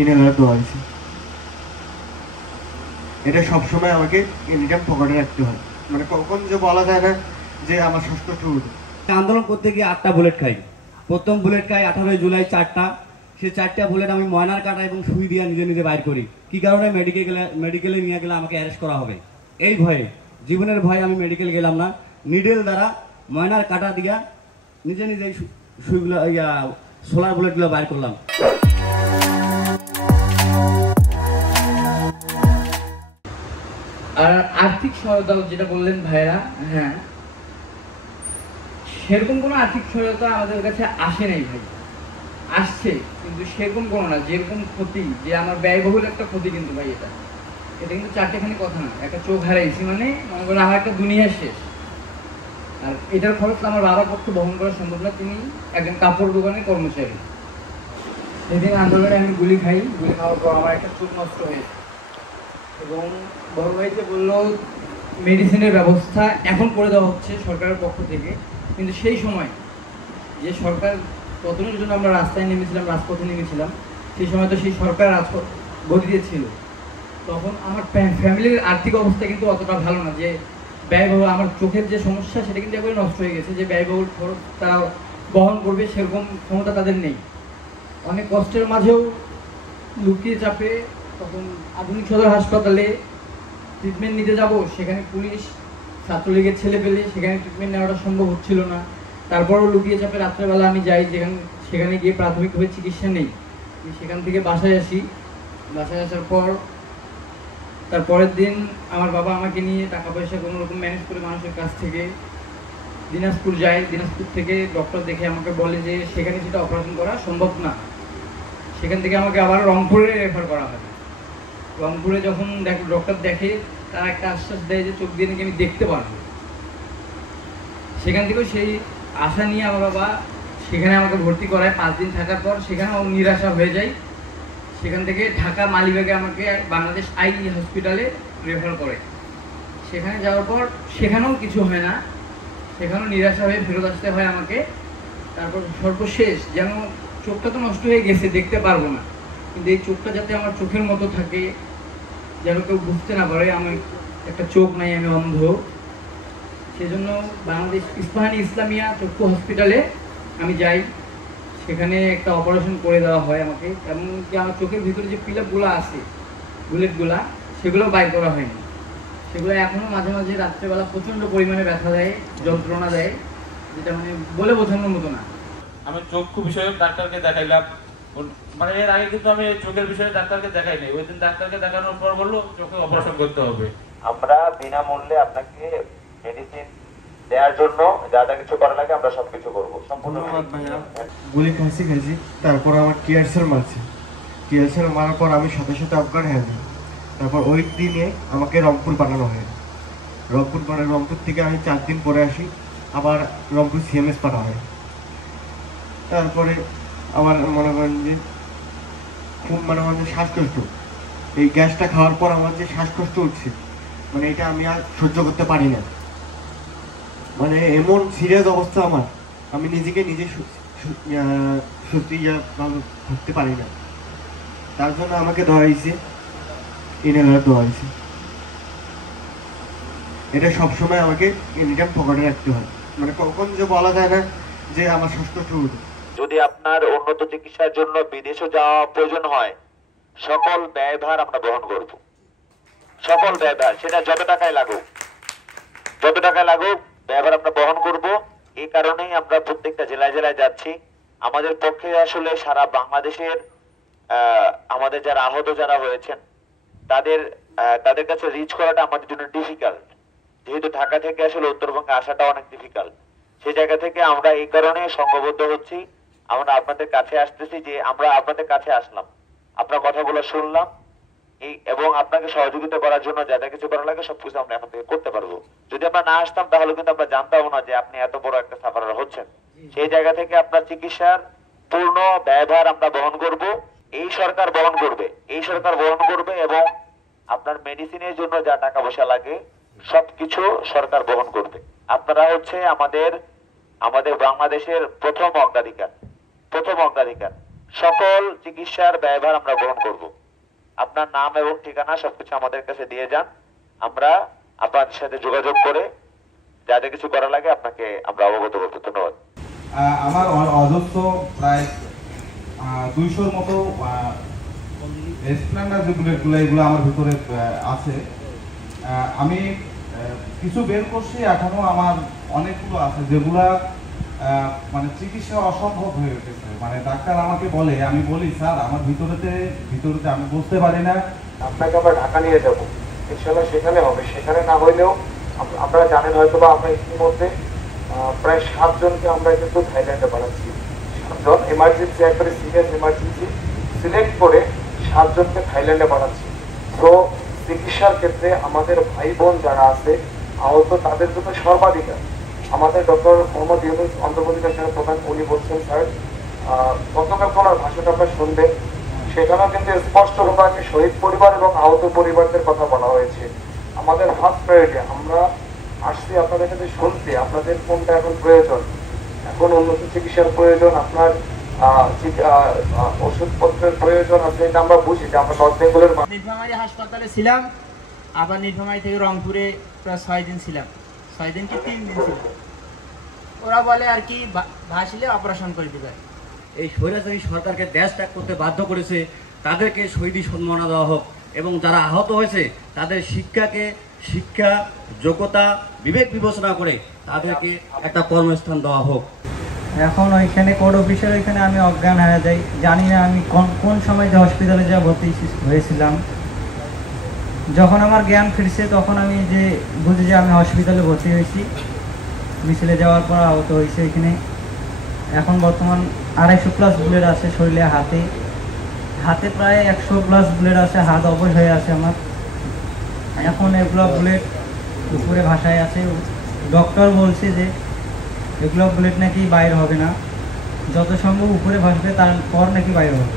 Inhaler দেওয়া হয়েছে। এটা সবসময় আমাকে এনিটাইম পকেটে রাখতে হয়, মানে কখন যে বলা যায় না যে আমার শ্বাসকষ্ট উঠবে। আন্দোলন করতে গিয়ে 8টা বুলেট খাই। প্রথম বুলেট খাই 18 জুলাই 4টা। সেই 4টা বুলেট আমি ময়নার কাটা এবং সুই দিয়ে নিজে নিজে বাইর করি। কি কারণে? মেডিকেলে নিয়ে গেলে আমাকে অ্যারেস্ট করা হবে, এই ভয়ে, জীবনের ভয়ে আমি মেডিকেল গেলাম না। নিডেল দ্বারা ময়নার কাটা দিয়া নিজে নিজেই সুইগুলো সোলার বুলেটগুলো বাইর করলাম। আর আর্থিক সহায়তা যেটা বললেন ভাইরা, হ্যাঁ, সেরকম কোনো আর্থিক সহায়তা আমাদের কাছে আসে নাই ভাই। আসছে কিন্তু সেরকম কোনো না, যেরকম ক্ষতি, যে আমার ব্যয়বহুল একটা ক্ষতি কিন্তু ভাই, এটা কিন্তু চারটেখানি কথা না। একটা চোখ হারাইছি মানে মনে করেন আমার একটা দুনিয়া শেষ। আর এটার খরচ আমার বাবার পক্ষে বহন করা সম্ভব না, তিনি একজন কাপড় দোকানের কর্মচারী। সেদিন আন্দোলনে আমি গুলি খাই, গুলি খাওয়ার পর আমার একটা চোখ নষ্ট হয়েছে এবং বড় ভাইকে বললো মেডিসিনের ব্যবস্থা এখন করে দেওয়া হচ্ছে সরকারের পক্ষ থেকে। কিন্তু সেই সময় যে সরকার পতনের জন্য আমরা রাস্তায় নেমেছিলাম, রাজপথে নেমেছিলাম, সেই সময় তো সেই সরকার রাজপথ গতিতে ছিল। তখন আমার ফ্যামিলির আর্থিক অবস্থা কিন্তু অতটা ভালো না যে ব্যয়বহুল, আমার চোখের যে সমস্যা সেটা কিন্তু একবারে নষ্ট হয়ে গেছে, যে ব্যয়বহুল খরচ তারা বহন করবে সেরকম ক্ষমতা তাদের নেই। অনেক কষ্টের মাঝেও লুকিয়ে চাপে তখন আধুনিক সদর হাসপাতালে ট্রিটমেন্ট নিতে যাব, সেখানে পুলিশ, ছাত্রলীগের ছেলে পেলে, সেখানে ট্রিটমেন্ট নেওয়াটা সম্ভব হচ্ছিল না। তারপরও লুকিয়ে চাপে রাত্রেবেলা আমি যাই, সেখানে গিয়ে প্রাথমিকভাবে চিকিৎসা নেই। সেখান থেকে বাসায় আসি, বাসায় আসার পর তারপরের দিন আমার বাবা আমাকে নিয়ে টাকা পয়সা কোনো রকম ম্যানেজ করে মানুষের কাছ থেকে দিনাজপুর যায়। দিনাজপুর থেকে ডক্টর দেখে আমাকে বলে যে সেখানে সেটা অপারেশন করা সম্ভব না। সেখান থেকে আমাকে আবার রংপুরে রেফার করা হয়। রংপুরে যখন ডক্টর দেখে, তারা একটা আশ্বাস দেয় যে চোখ দিয়ে নাকি আমি দেখতে পারবো। সেখান থেকেও সেই আশা নিয়ে আমার বাবা সেখানে আমাকে ভর্তি করায়। 5 দিন থাকার পর সেখানেও নিরাশা হয়ে যায়। সেখান থেকে ঢাকা মালিবাগে আমাকে বাংলাদেশ আই হসপিটালে রেফার করে। সেখানে যাওয়ার পর সেখানেও কিছু হয় না, সেখানেও নিরাশা হয়ে ফেরত আসতে হয় আমাকে। তারপর সর্বশেষ যেন চোখটা তো নষ্ট হয়ে গেছে, দেখতে পারবো না, কিন্তু এই চোখটা যাতে আমার চোখের মতো থাকে, যেন কেউ বুঝতে না পারে আমার একটা চোখ নাই, আমি অন্ধ। সেজন্য বাংলাদেশ ইস্পাহানি ইসলামিয়া চক্ষু হসপিটালে আমি যাই। সেখানে একটা অপারেশন করে দেওয়া হয় আমাকে। এমনকি আমার চোখের ভিতরে যে পিলাপগুলো আছে, বুলেটগুলা, সেগুলো বাইর করা হয়নি। সেগুলো এখনও মাঝে মাঝে রাত্রেবেলা প্রচণ্ড পরিমাণে ব্যথা দেয়, যন্ত্রণা দেয়, যেটা মানে বলে বোঝানোর মতো না। আমি চক্ষু বিষয়ে ডাক্তারকে দেখাইলাম, মানে এর আগে কিন্তু আমি চোখের বিষয়ে ডাক্তারকে দেখাইনি। ওই দিন ডাক্তারকে দেখানোর পর বললো চোখে অপারেশন করতে হবে। আমরা বিনামূল্যে আপনাকে মেডিসিন দেওয়ার জন্য যা যা কিছু করা লাগে আমরা সবকিছু করবো। ধন্যবাদ ভাইয়া। গুলি খাইছি, তারপর আমার টিয়ারসেল মারছে। টিয়ারসেল মারার পর আমি সাথে সাথে অজ্ঞান হয়ে যাই। তারপর ওই দিনে আমাকে রংপুর পাঠানো হয়। রংপুর থেকে আমি 4 দিন পরে আসি, আবার রংপুর সিএমএস পাঠা হয়। তারপরে আমার মনে করেন যে খুব আমার যে শ্বাসকষ্ট, এই গ্যাসটা খাওয়ার পর আমার যে শ্বাসকষ্ট উঠছে, মানে এটা আমি আর সহ্য করতে পারি না। মানে এমন সিরিয়াস অবস্থা আমার, আমি নিজেকে নিজে সত্যি ভাবতে পারি না। তার জন্য আমাকে দেওয়া হয়েছে ইনহেলার দেওয়া হয়েছে। এটা সবসময় আমাকে এনিটাইম পকেটে রাখতে হয়, মানে কখন যে বলা যায় না যে আমার শ্বাসকষ্ট উঠবে। যদি আপনার উন্নত চিকিৎসার জন্য বিদেশে যাওয়া প্রয়োজন হয়, সকল ব্যয়ভার আমরা বহন করব। সকল ব্যয়ভার, সেটা যত টাকায় লাগুক ব্যয়ভার আমরা বহন করব। এই কারণেই আমরা প্রত্যেকটা জেলায় জেলায় যাচ্ছি। আমাদের পক্ষে আসলে সারা বাংলাদেশের আমাদের যারা আহত যারা হয়েছেন তাদের কাছে রিচ করাটা আমাদের জন্য ডিফিকাল্ট, যেহেতু ঢাকা থেকে আসলে উত্তরবঙ্গে আসাটা অনেক ডিফিকাল্ট। সেই জায়গা থেকে আমরা এই কারণে সংঘবদ্ধ হচ্ছি, আমরা আপনাদের কাছে আসতেছি, যে আমরা আপনাদের কাছে আসলাম, আপনার কথাগুলো শুনলাম, এবং আপনাকে সহযোগিতা করার জন্য যা যা কিছু করা লাগে সবকিছু আমরা এখন থেকে করতে পারবো। যদি আমরা না আসতাম তাহলে কিন্তু আমরা জানতাম না যে আপনি এত বড় একটা সাফারার হচ্ছেন। সেই জায়গা থেকে আপনার চিকিৎসার পূর্ণ ব্যয়ভার আমরা বহন করব। এই সরকার বহন করবে এবং আপনার মেডিসিনের জন্য যা টাকা পয়সা লাগে সবকিছু সরকার বহন করবে। আপনারা হচ্ছে আমাদের বাংলাদেশের প্রথম অগ্রাধিকার। সকল চিকিৎসার ব্যয়ভার আমরা গ্রহণ করব। আপনার নাম এবং ঠিকানা সবকিছু আমাদের কাছে দিয়ে যান, আমরা আপনাদের সাথে যোগাযোগ করে যা যা কিছু করা লাগে আপনাকে আমরা অবগত করবো। ধন্যবাদ। আমার অজস্র প্রায় 200-র মতো স্প্লেন্ডার যে বুলেটগুলো এগুলো আমার ভিতরে আছে। আমি কিছু বের করছি, এখনো আমার অনেকগুলো আছে যেগুলা মানে চিকিৎসা অসম্ভব হয়ে উঠেছে। মানে ডাক্তার আমাকে বলে, আমি বলি স্যার আমার ভিতরেতে আমি বুঝতে পারি না, আপনাকে আমরা ঢাকা নিয়ে যাব, ইনশাল্লাহ সেখানে হবে। সেখানে না হইলেও আপনারা জানেন হয়তো বা আমরা ইতিমধ্যে প্রায় 7 জনকে আমরা কিন্তু থাইল্যান্ডে পাঠাচ্ছি। 7 জন এমার্জেন্সি, একবারে সিরিয়াস এমার্জেন্সি সিলেক্ট করে 7 জনকে থাইল্যান্ডে পাঠাচ্ছি। তো চিকিৎসার ক্ষেত্রে আমাদের ভাই বোন যারা আছে আহত, তাদের জন্য সর্বাধিকার আমাদের ডক্টর মোহাম্মদ ইউনূস অন্তর্বর্তীকালীন প্রধান, উনি বলছেন স্যার গতকাল ওনার ভাষণটা আপনার শুনবেন, সেখানেও কিন্তু স্পষ্টভাবে শহীদ পরিবার এবং আহত পরিবারদের কথা বলা হয়েছে। আমাদের ফার্স্ট প্রায়োরিটি, আমরা আসছি আপনাদের কাছে শুনতে আপনাদের কোনটা এখন প্রয়োজন। এখন উন্নত চিকিৎসার প্রয়োজন, আপনার ওষুধপত্রের প্রয়োজন আছে, এটা আমরা বুঝি যে আমরা নর্থ বেঙ্গলের নীলফামারী হাসপাতালে ছিলাম, আবার নীলফামারী থেকে রংপুরে প্রায় 6 দিন ছিলাম, 6 দিন কি 3 দিন ছিলাম। ওরা বলে আর কি ভাসিলে অপারেশন করে দিবে। এই স্বৈরাচারী সরকারকে দেশ ত্যাগ করতে বাধ্য করেছে, তাদেরকে শহীদি সম্মাননা দেওয়া হোক এবং যারা আহত হয়েছে তাদের শিক্ষা যোগ্যতা বিবেক বিবেচনা করে তাদেরকে একটা কর্মস্থান দেওয়া হোক। এখন ওইখানে কোর্ট অফিসের ওইখানে আমি অজ্ঞান হয়ে যাই, জানি না আমি কোন সময় যে হসপিটালে যা ভর্তি হয়েছিলাম। যখন আমার জ্ঞান ফিরছে তখন আমি যে বুঝি যে আমি হসপিটালে ভর্তি হয়েছি, মিছিলে যাওয়ার পর আহত হয়েছে। এখানে এখন বর্তমান 250+ বুলেট আছে শরীরে, হাতে প্রায় 100+ বুলেট আছে, হাত অবশ হয়ে আছে আমার। এখন এগুলো বুলেট উপরে ভাষায় আছে, ডক্টর বলছে যে এগুলো বুলেট নাকি বাইর হবে না, যত সম্ভব উপরে ভাসবে তারপর নাকি বাইর হবে।